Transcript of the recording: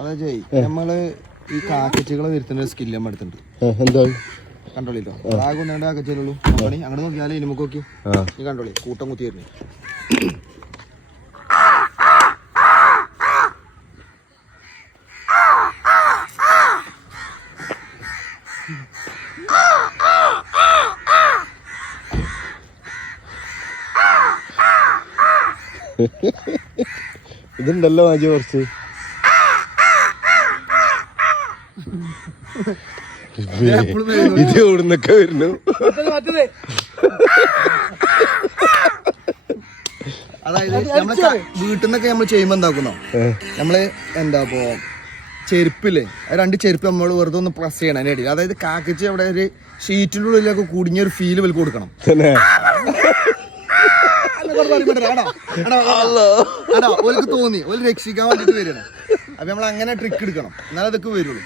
അതായത് നമ്മള് ഈ കാക്കച്ചുകളെ വരുത്തുന്ന ഒരു സ്കില്ല് നമ്മൾ എടുത്തിട്ടുണ്ട്. എന്താ കണ്ടോളിട്ടോ, ആകെ ഒന്നേണ്ട കാക്കച്ചുള്ളൂ. പണി അങ്ങനെ നോക്കിയാലേ ഇനിമുക്ക് നോക്കി ഈ കണ്ടോളി കൂട്ടം കുത്തി വരുന്നേ. ഇതുണ്ടല്ലോ മാജി കുറച്ച്. ഇത് എവിടുന്നൊക്കെ വരുന്നു? അതായത് നമ്മളെ വീട്ടിൽ നിന്നൊക്കെ നമ്മൾ ചെയ്യുമ്പോ എന്താക്കുന്നോ, നമ്മള് എന്താ ഇപ്പോ ചെരുപ്പില്ലേ, രണ്ട് ചെരുപ്പ് നമ്മൾ വെറുതെ ഒന്ന് പ്രസ് ചെയ്യണം അതിന്റെ അടിയിൽ. അതായത് കാക്കച്ച് അവിടെ ഒരു ഷീറ്റിന്റെ ഉള്ളിലൊക്കെ കുടുങ്ങിയ ഒരു ഫീല് വലി കൊടുക്കണം. ഓർക്ക് തോന്നി ഓര് രക്ഷിക്കാൻ വേണ്ടിട്ട് വരണം. അപ്പൊ നമ്മൾ അങ്ങനെ ട്രിക്ക് എടുക്കണം, എന്നാലും അതൊക്കെ വരുള്ളൂ.